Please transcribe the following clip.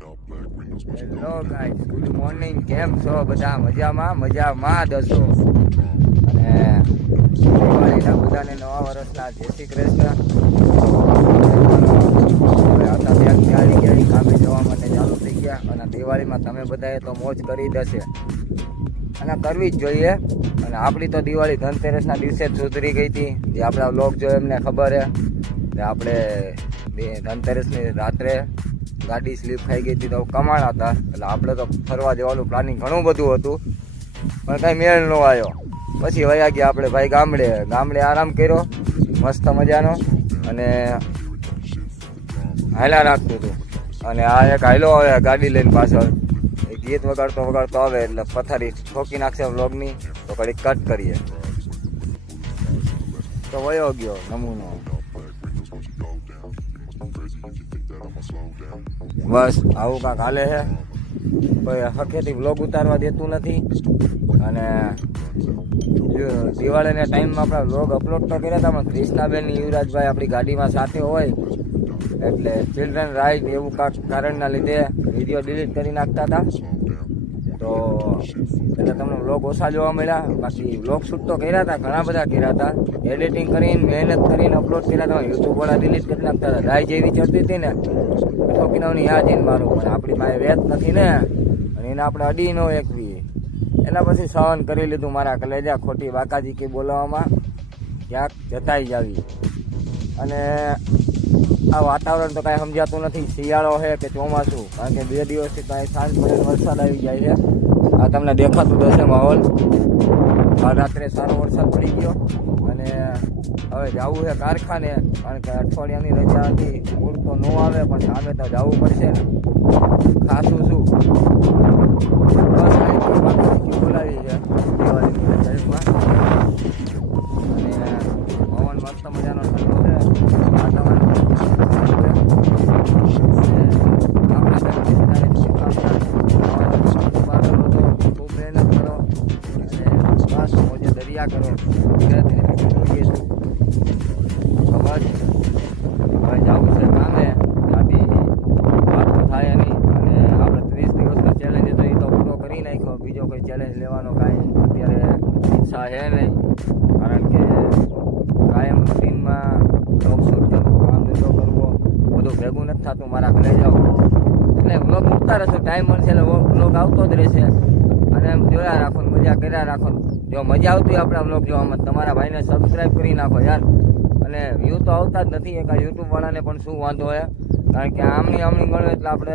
Hello guys, good morning. કેમ છો બધા? મજામાં દસો. અને દિવાળીના બધાને નવા વર્ષના જય શ્રી કૃષ્ણ. હવે હતા ત્યાં કામે જવા માટે ચાલુ થઈ ગયા. અને દિવાળીમાં તમે બધાએ તો મોજ કરી દશે અને કરવી જ જોઈએ. અને આપણી તો દિવાળી ધનતેરસના દિવસે જ સુધરી ગઈ હતી. જે આપણા વ્લોગ જોયો એમને ખબર છે કે આપણે ધનતેરસની રાત્રે ગાડી સ્લીપ ખાઈ ગઈ હતી તો કમાણા હતા. એટલે આપણે તો ફરવા જવાનું પ્લાનિંગ ઘણું બધું હતું, પણ કાંઈ મેળ ન આવ્યો. પછી વયા ગયા આપણે ભાઈ ગામડે આરામ કર્યો મસ્ત મજાનો. અને હાલ્યા રાખતું હતું. અને આ એક હાયલો આવે ગાડી લઈને પાછળ, એ ગીત વગાડતો આવે એટલે પથારી ઠોકી નાખશે વ્લોગની. તો કડીક કટ કરીએ તો વયો ગયો નમૂનો. બસ આવું કાંક હાલે છે. કોઈ હકેથી વ્લોગ ઉતારવા દેતું નથી. અને દિવાળીના ટાઈમમાં આપણા વ્લોગ અપલોડ તો કર્યા હતા, પણ ક્રિષ્નાબેન યુવરાજભાઈ આપણી ગાડીમાં સાથે હોય એટલે ચિલ્ડ્રન રાઇટ એવું કાંક કારણના લીધે વિડીયો ડિલીટ કરી નાખતા હતા. તો એટલે તમને વ્લોગ ઓછા જોવા મળ્યા. બાકી વ્લોગ શૂટ તો કર્યા હતા, ઘણા બધા કર્યા હતા. એડિટિંગ કરીને મહેનત કરીને અપલોડ કર્યા હતા. યુટ્યુબવાળા ડિલીટ કરી નાખતા હતા. ગાય જેવી ચડતી હતી ને ઠોકીનાની યાદ જઈને મારું, પણ આપણી પાસે વેત નથી ને, અને એને આપણે અડી નો એકવી. એના પછી સહન કરી લીધું મારા કલેજા ખોટી બાકાજી કે બોલાવવામાં ક્યાંક જતાઈ જ આવી. અને આ વાતાવરણ તો કાંઈ સમજાતું નથી, શિયાળો છે કે ચોમાસું, કારણ કે 2 દિવસથી કાંઈ સાંજ પડે વરસાદ આવી જાય છે. આ તમને દેખાતું હશે માહોલ. કાલ રાત્રે સારો વરસાદ પડી ગયો. અને હવે જવું છે કારખાને, કારણ કે અઠવાડિયાની રજા હતી. મૂળ તો ન આવે, પણ સામે તો જવું પડશે ને. ખાસું શું બસ બોલાવી છે દિવાળીની રજામાં. અને પવન મસ્ત મજાનો ઠંડો છે. વાતાવરણ ખૂબ મહેનત કરો અને બસ મોજે દરિયા કરો. ગુજરાતીને બીજું જોઈએ છું. બસ હવે જવું છે કામે. આથી વાત તો થાય નહીં. અને આપણે 30 દિવસનો ચેલેન્જ હતો એ તો પૂરો કરી નાખ્યો. બીજો કોઈ ચેલેન્જ લેવાનો કાંઈ અત્યારે ઈચ્છા છે નહીં, કારણ કે કાયમ રૂટીનમાં જોબ શૂટ કરવું, કામ ધંધો કરવો, બધું ભેગું નથી થતું મારા ઘરે જાઓ. એટલે વ્લોગ મૂકતા રહેશો, ટાઈમ મળશે એટલે વ્લોગ આવતો જ રહેશે. અને એમ જોયા રાખો, મજા કર્યા રાખો. જો મજા આવતી હોય આપણા વ્લોગ જોવામાં, તમારા ભાઈને સબસ્ક્રાઈબ કરી નાખો યાર. અને વ્યૂ તો આવતા જ નથી. એક આ યુટ્યુબવાળાને પણ શું વાંધો હોય, કારણ કે આમની ગણો એટલે આપણે